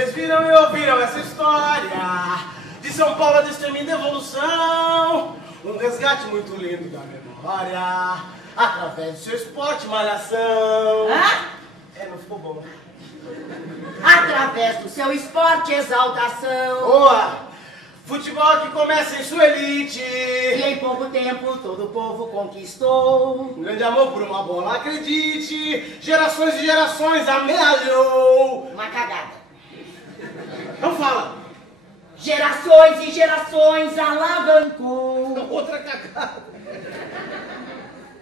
Vocês viram e ouviram essa história de São Paulo a destemida evolução, um resgate muito lindo da memória, através do seu esporte malhação. Não ficou bom. Através do seu esporte exaltação. Boa! Futebol que começa em sua elite. E em pouco tempo todo o povo conquistou. Um grande amor por uma bola, acredite. Gerações e gerações amealhou. Uma cagada. Não fala. Gerações e gerações alavancou. Outra cagada.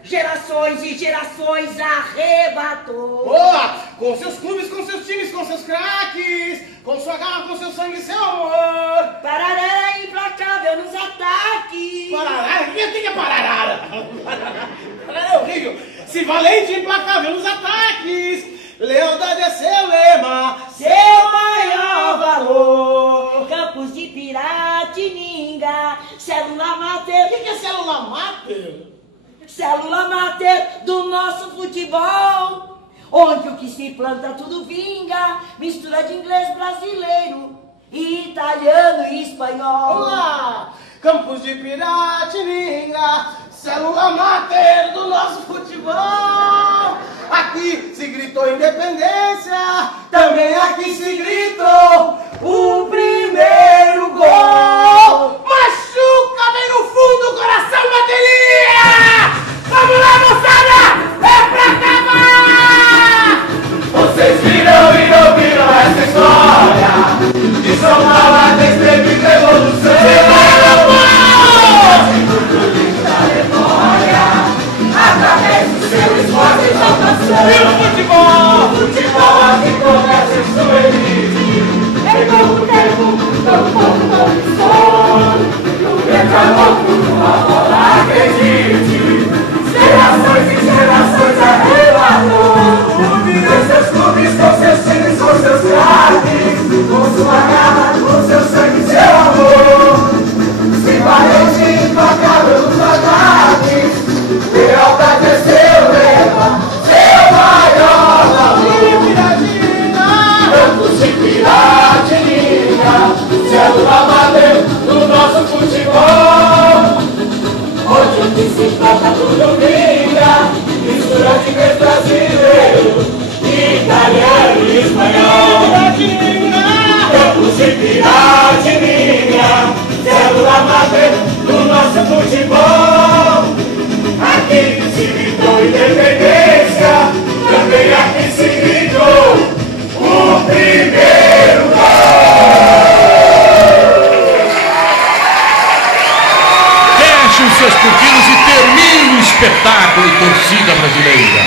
Gerações e gerações arrebatou. Boa! Com seus clubes, com seus times, com seus craques, com sua garra, com seu sangue e seu amor. Parará implacável nos ataques. Parará? O que é parará? Parará é horrível. Se valente e implacável nos ataques. Lealdade é seu lema, seu maior valor. Campos de Piratininga, célula máter. O que é célula máter? Célula máter do nosso futebol, onde o que se planta tudo vinga, mistura de inglês brasileiro, italiano e espanhol. Olá! Campos de Piratininga, célula máter do nosso futebol. Aqui se gritou independência, também aqui se gritou o primeiro gol. Machuca bem no fundo, coração bateria! Vamos lá, moçada! É pra acabar! Vocês viram e não viram essa história de São Paulo a destemida evolução. Através do seu esporte e exaltação. E o futebol aqui começa em sua elite. Em pouco tempo, todo mundo conquistou. Um grande amor por uma bola, acredite. Gerações e gerações arrebatou. Com seus clubes, com seus times, com seus craques, com sua garra, com seu sangue e seu amor. Se valente e implacável nos ataques. Lealdade é seu lema, seu maior valor. Campos de Piratininga, célula máter do nosso futebol, onde o que se planta tudo vinga, mistura de inglês brasileiro, italiano e espanhol. Campos de Piratininga, célula máter do nosso futebol. Aqui se gritou independência, também aqui se gritou o primeiro gol! Feche os seus pupilos e termine o espetáculo, torcida brasileira.